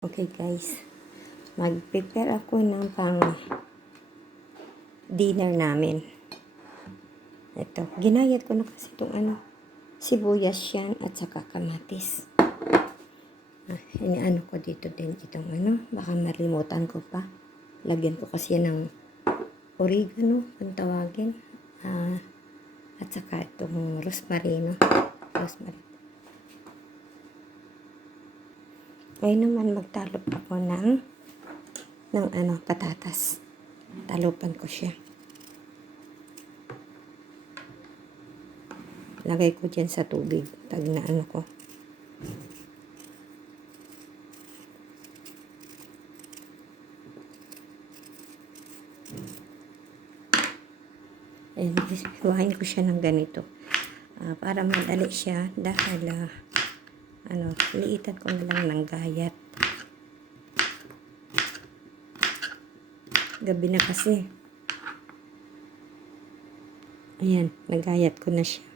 Okay guys, mag-prepare ako ng pang dinner namin. Ito, ginayat ko na kasi itong sibuyas yan at saka kamatis. Iniano ko dito din itong baka marimutan ko pa. Lagyan ko kasi yan ng oregano, kung tawagin. At saka itong rosemary. Ngayon naman magtalop ako ng patatas. Talupan ko siya. Lagay ko dyan sa tubig. Tag na ko. And hiwain ko siya ng ganito. Para madali siya dahil liitan ko na lang ng gayat. Gabi na kasi. Ayan, nagayat ko na siya.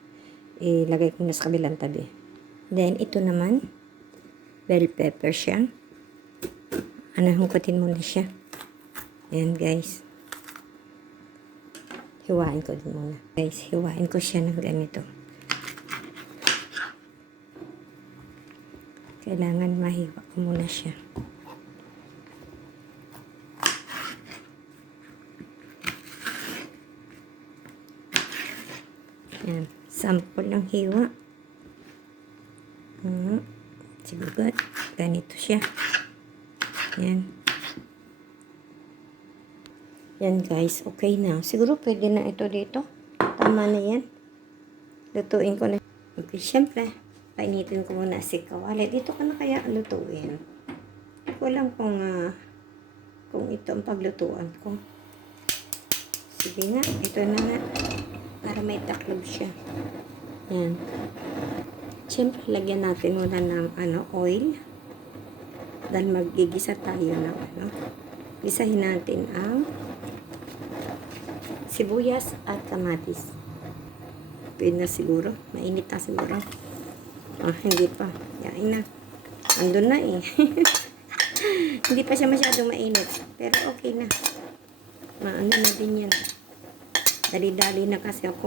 Ilagay ko na sa kabilang tabi. Then, ito naman, bell pepper siya. Hungkutin muna siya. Ayan, guys. Hiwain ko din muna. Guys, hiwain ko siya ng ganito. Kailangan mahiwa ko muna siya. Yan. Sample ng hiwa. Siguro, ganito siya. Yan. Yan guys, okay na. Siguro pwede na ito dito. Tama na yan. Lutuin ko na. Okay, syempre. Painitin ko muna si kawali. Dito ko na kaya lutuin. Hindi ko alam kung ito ang paglutuan ko. Sige nga, ito na nga. Para may taklob siya. Yan. Siyempre, lagyan natin muna ng oil. Dahil magigisa tayo ng gisahin natin ang sibuyas at kamatis. Pwede na siguro. Mainit na siguro. Hindi pa. Yain na. Andun na eh. Hindi pa siya masyadong mainit. Pero okay na. Maano na din yan. Dali-dali na kasi ako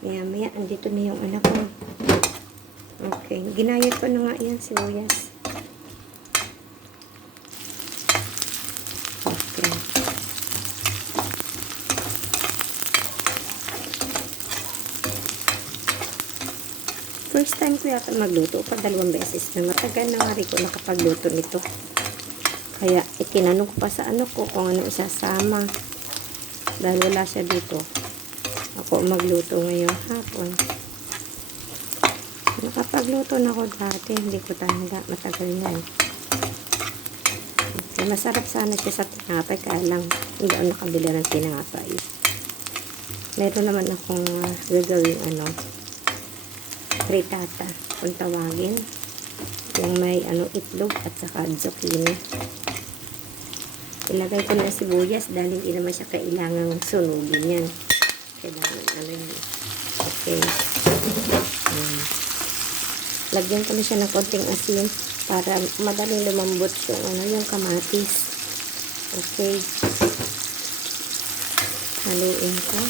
maya-maya, andito na yung anak ko. Okay. Ginayat ko na nga yan, sibuyas. Okay. First time ko yata magluto. Pa 2 beses na. Matagal na nga rin ko nakapagluto nito. Kaya, itinanong ko pa sa ko kung ano isasama. Dahil wala siya dito. Ako magluto ngayong hapon. Nakapagluto na ako dati. Hindi ko talaga matagal na eh. Okay, masarap sana siya sa tinapay. Kaya lang, hindi ako nakabili ng tinapay. Meron naman akong gagawin frittata. Kung tawagin. Yung may itlog at saka zucchini. Ilagay ko na sibuyas dahil hindi naman siya kailangang sunugin yan. Kailangan yan. Okay. Lagyan ko na siya ng konting asin para madaling lumambot yung kamatis. Okay. Haluin ko.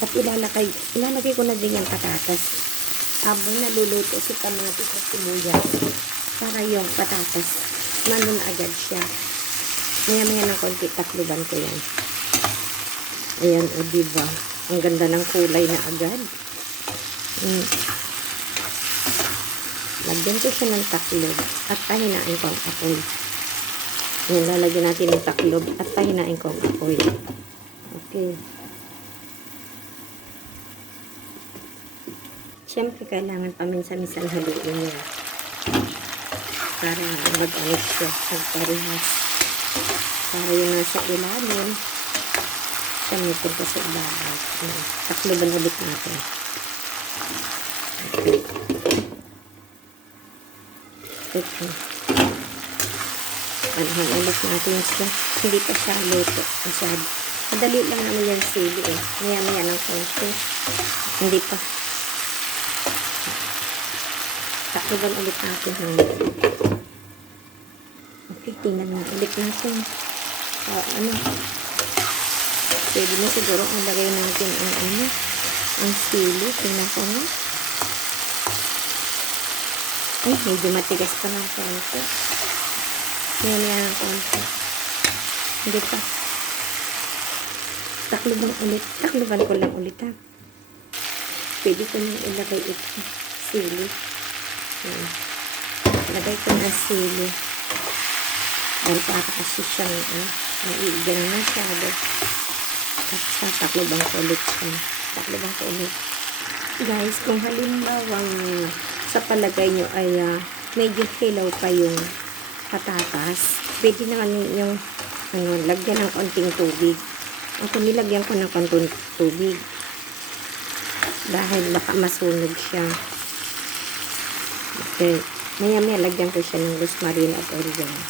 At ilalagay ko na din yung patatas. Habang naluluto si kamatis at sibuyas para yung patatas manon agad siya. Maya ng konti takluban ko yan. Ayan, diba? Ang ganda ng kulay na agad. Lagyan ko siya ng taklob at pahinain ko ang apoy. Ayan, lalagyan natin ng taklob at pahinain ko ang apoy. Okay. Siyempre, kailangan paminsan-minsan haluin niya. Para mag-alit siya. Magparehas. Para yung nasa ilalim, gamitin ko sa ibabaw. Takloban ulit natin. Okay. Ulit natin siya. Hindi pa siya luto. Masyado. Madali lang naman yan sili eh. Maya-maya ng konti. Hindi pa. Takloban ulit natin. Okay, tingnan na ulit natin. Ano? Pwede na siguro ang lagay natin ang ano, ang sili. Tingnan ko nga. Ay, medyo matigas pa ng konti. Yan ng konti. Hindi pa. Takloban ulit. Takloban ko lang ulit ha. Pwede ko nang ilagay ito. Sili. Yan. Ilagay ko na sili. Dahil para kasi siyang naiigan na masyado. Tapos tatakloban ko ulit siya. Takloban ko ulit. Guys, kung halimbawa sa palagay nyo ay medyo hilaw pa yung patatas, pwede naman yung lagyan ng konting tubig. Ako nilagyan ko ng konting tubig dahil baka masunog siya. Okay. Maya lagyan ko siya ng rosemary at oregano.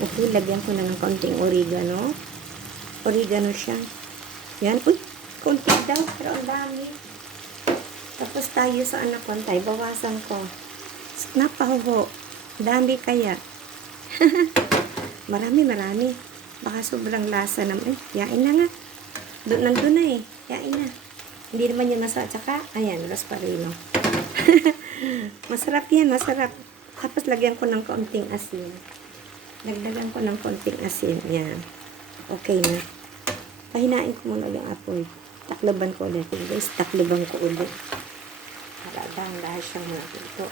Okay, lagyan ko na ng konting oregano. Oregano siya. Yan. Uy, konti daw. Pero ang dami. Tapos tayo sa anak ko, bawasan ko. Napahuho. Dami kaya. Marami. Baka sobrang lasa naman. Yain na nga. Nandun na eh. Yain na. Hindi naman yun nasa. Tsaka, ayan, rosparino. Masarap yan, masarap. Tapos lagyan ko ng kaunting asin. Nagdagan ko ng konting asin. Yan. Okay na. Pahinain ko muna yung apoy. Takloban ko ulit. Guys, takloban ko ulit. Dahil siyang maluto.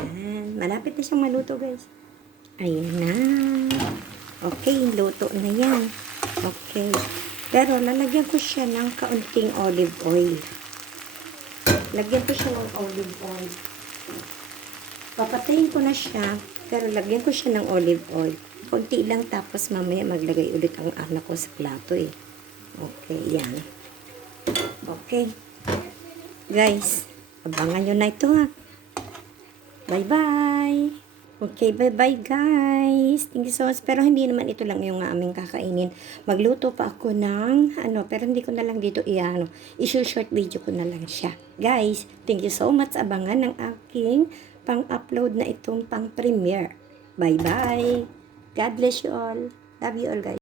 Ayan. Malapit na siyang maluto, guys. Ayan na. Okay, luto na yan. Okay. Pero, lalagyan ko siya ng kaunting olive oil. Lagyan ko siya ng olive oil. Papatayin ko na siya. Pero, lagyan ko siya ng olive oil. Kunti lang, tapos mamaya maglagay ulit ang anak ko sa plato eh. Okay, yan. Okay. Guys, abangan nyo na ito ha. Bye-bye. Okay, bye-bye guys. Thank you so much. Pero hindi naman ito lang yung aming kakainin. Magluto pa ako ng, pero hindi ko na lang dito i-short video ko na lang siya. Guys, thank you so much. Abangan ng aking pang-upload na itong pang-premiere. Bye-bye. God bless you all. Love you all guys.